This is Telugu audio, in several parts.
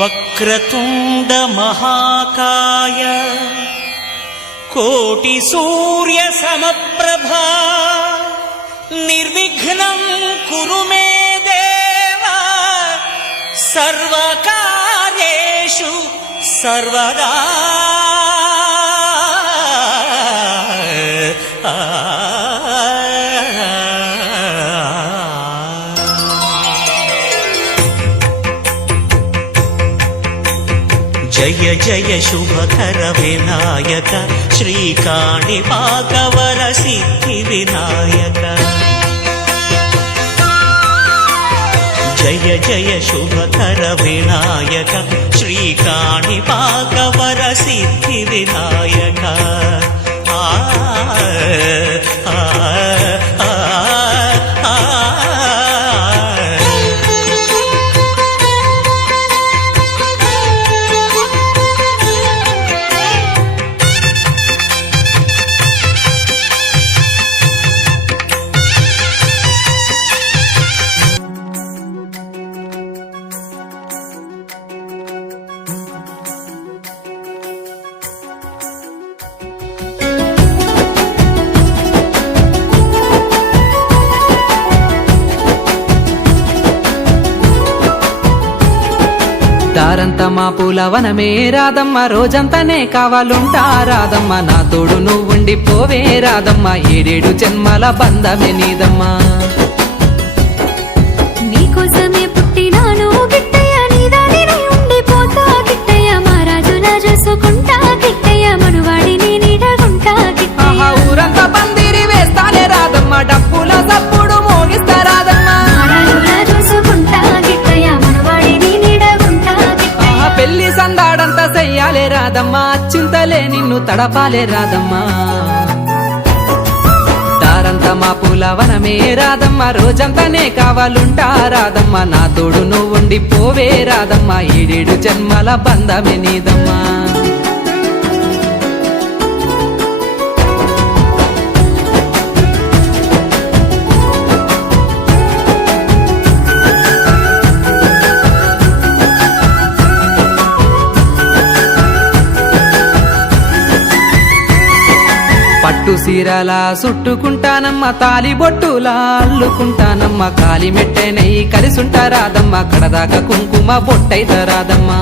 వక్రతుండ మహాకాయ కోటి సూర్య సమప్రభా నిర్విఘ్నం కురు మే దేవ సర్వకార్యేషు సర్వదా. జయ జయ శుభకర వినాయక శ్రీకాణిపాకవర సిద్ధి వినాయక. జయ జయ శుభకర వినాయక శ్రీకాణిపాకవర సిద్ధి వినాయక. ఆ ఆ ఆ దారంతా మా పూలవనమే రాదమ్మ, రోజంతానే కావాలుంటా రాదమ్మ. నా తోడు నువ్వుండి పోవే రాదమ్మ, ఏడేడు జన్మల బంధమే నీదమ్మా. నీకోసమే పుట్టినాను గిట్టయ్య, నీ దారిని ఉండిపోతా గిట్టయ్య. మా రాజులా చూసుకుంటా గిట్టయ్య, మనువాడిని నీడగుంటా గిట్టయ్య. ఊరంతా పందిరి వేస్తానే రాదమ్మ, డప్పుల సప్పుడు మోగిస్తా రాదమ్మ. పెళ్లి సందాడంతా చెయ్యాలే రాదమ్మా, చింతలే నిన్ను తడపాలే రాదమ్మా. దారంతా మా పూలవనమే రాదమ్మ, రోజంతానే కావాలుంటా రాదమ్మ. నా తోడు నువ్వుండి పోవే రాదమ్మ, ఏడేడు జన్మల బంధమే నీదమ్మా. పట్టు సీరలా చుట్టుకుంటానమ్మ, తాలి బొట్టులా అల్లుకుంటానమ్మ. కాలి మెట్టెనై కలిసుంటా రాదమ్మ, కడదాకా కుంకుమ బొట్టైత రాదమ్మా.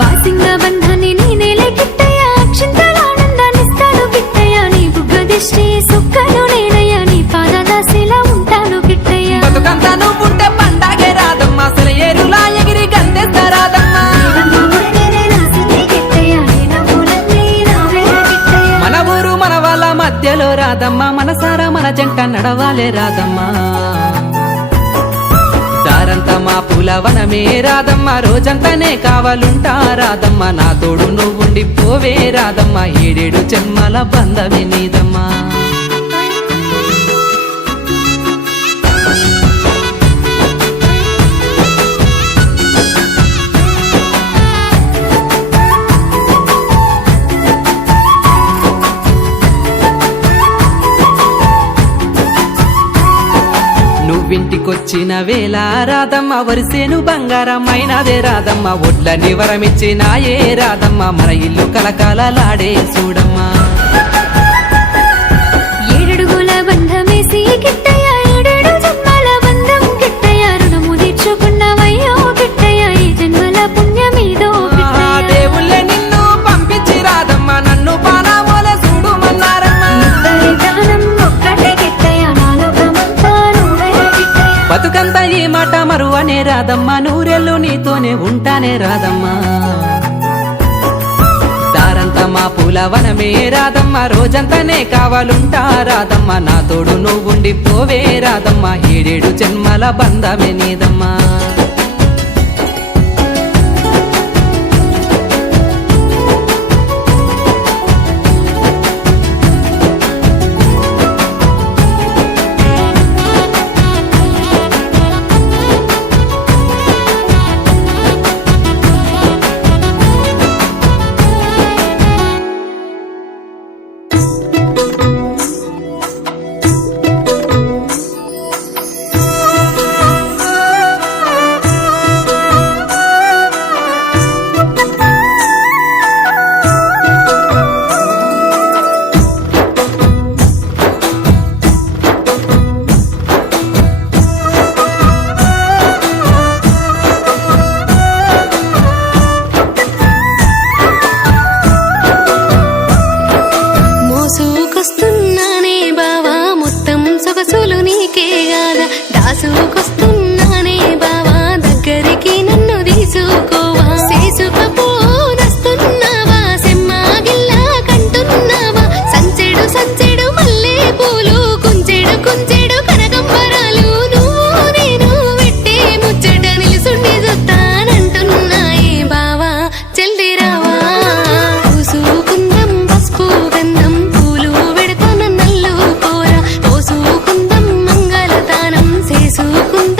బాసింగ బంధాన్ని నేనేలే గిట్టయ్య, అక్షింతలానందాన్నిస్తాను గిట్టయ్య. నీ బుగ్గ దిష్టి సుక్కలు నేనయ్య, నీ పాదదాసిలా ఉంటాను గిట్టయ్య. బతుకంతా నువ్వుంటే పండగే రాదమ్మ, అసలు ఏరులా ఎగిరి గంతేస్తా రాదమ్మా. మన ఊరు మన వాళ్ళ మధ్యలో రాదమ్మ, మనసారా మన జంట నడవాలే రాదమ్మా. దారంతా మా పూలవనమే రాదమ్మ, రోజంతానే కావాలుంటా రాదమ్మ. నా తోడు నువ్వుండి పోవే రాదమ్మ, ఏడేడు జన్మల బంధమే నీదమ్మా. నువ్వింటికొచ్చిన వేళ రాదమ్మ, వరిసేను బంగారమైనదే రాదమ్మ. ఒడ్లని వరమిచ్చినాయే రాదమ్మ, మన ఇల్లు కలకాలలాడే చూడమ్మా. ఏడడుగుల బంధమేసి గిట్టయ్య, ఏడేడు జన్మల బంధం గిట్టయ్య. రుణము తీర్చుకున్నవయ్యో గిట్టయ్య, ఈ జన్మల పుణ్యమీదో గిట్టయ్య. దేవుళ్ళే నిన్ను పంపించి రాదమ్మ, నన్ను పానామోలే చూడుమన్నారమ్మా. ఒక్కటే గిట్టయ్య, నాలుగమంతా నువ్వే గిట్టయ్య. బతుకంతా ఈ మాట మరువనే రాదమ్మ, నూరెళ్ళు నీతోనే ఉంటానే రాదమ్మా. దారంతా మా పూలవనమే రాదమ్మ, రోజంతానే కావాలుంటా రాదమ్మ. నా తోడు నువ్వుండి పోవే రాదమ్మ, ఏడేడు జన్మల బంధమే నీదమ్మా. దాసుకొస్తున్నానే బావా మొత్తం సొగసులు నీకే గాదా దాసుకొస్తున్నానే బావా దగ్గరికి నన్ను తీసుకోవా చేసుకపోనస్తున్నావా సెమ్మాగిల్లా కంటున్నావా సంచెడు సంచెడు మల్లె పూలు కుంచెడు కుంచెడు కనకంబరాలు నువ్వు నేను పెట్టే ముచ్చట నిలుసుండి చూస్తానంటున్నాయే బావా జల్ది రావా పూసుకుందం పసుపు గంధం పూలు పెడతాన నల్లు కోర పోసుకుందం మంగళతానం చేసుకుందాం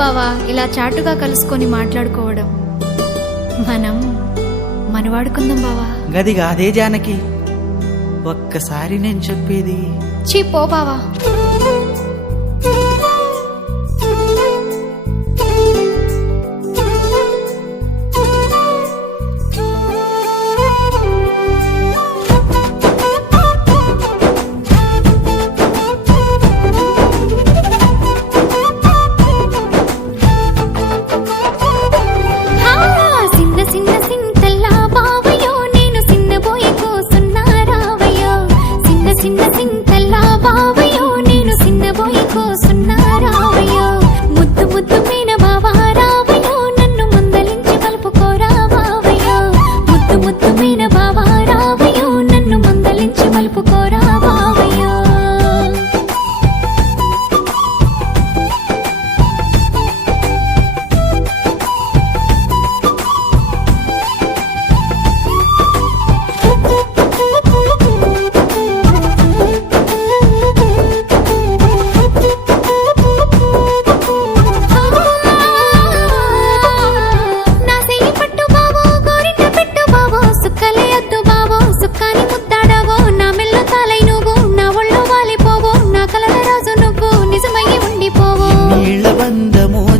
బావా ఇలా చాటుగా కలుసుకొని మాట్లాడుకోవడం. మనం మనవాడుకుందాం బావా. గది కాదే జానకి, ఒక్కసారి నేను చెప్పేది. చీ పో బావా.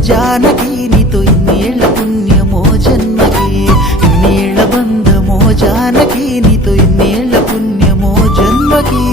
జానకి నీతో ఇన్నేళ్ల పుణ్యమో జన్మకి, ఇన్నేళ్ల బంధమో జానకి నీతో ఇన్నేళ్ల పుణ్యమో జన్మకి.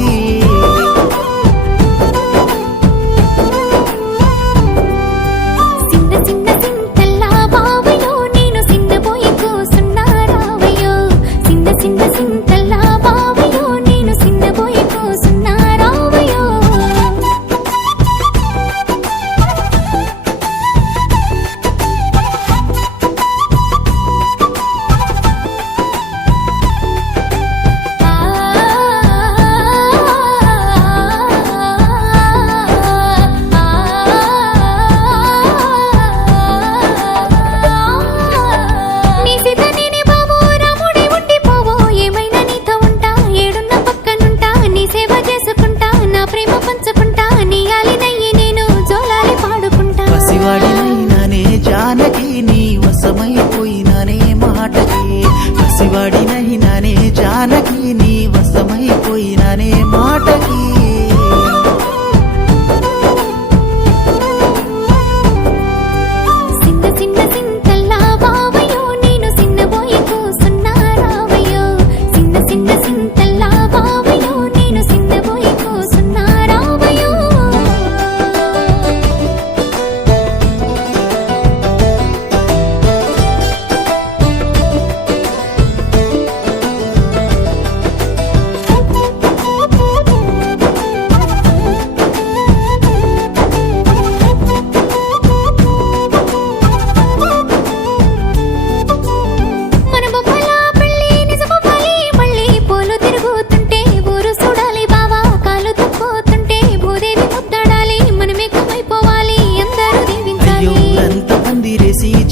జానకి నీ వశమైపోయినానే మాటకి, పసివాడినైనానే జానకి నీ వశమైపోయినానే మాటకి.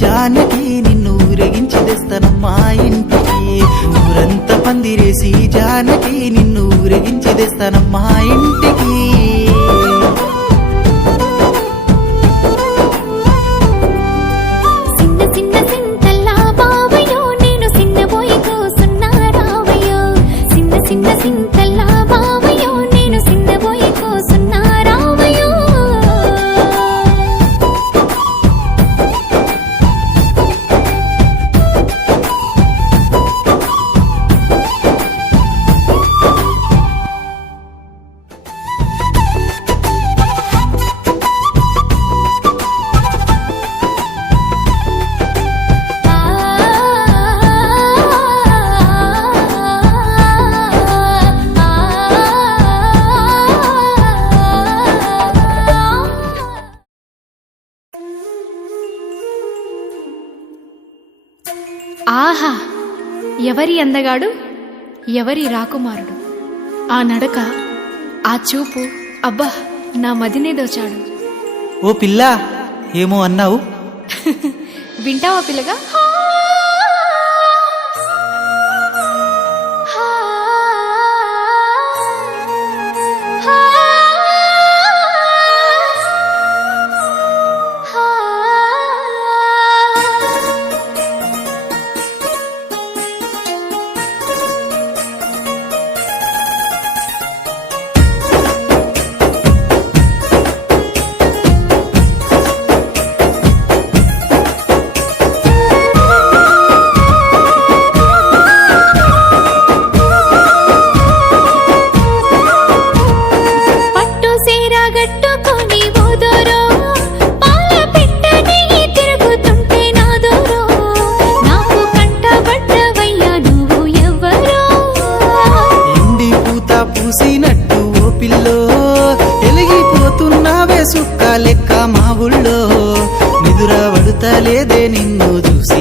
జానకి నిన్ను ఊరేగించి తెస్తానమ్మా ఇంటికి, ఊరంతా పందిరేసి జానకి నిన్ను ఊరేగించి తెస్తానమ్మా ఇంటికి. ఆహా, ఎవరి అందగాడు, ఎవరి రాకుమారుడు, ఆ నడక, ఆ చూపు, అబ్బా నా మదినే దోచాడు. ఓ పిల్ల, ఏమో అన్నావు? వింటావా పిల్లగా? పిల్లో ఎలిగిపోతున్నావే సుక్క లెక్క మా ఊళ్ళో నిదుర పడుతలేదే నిన్ను చూసి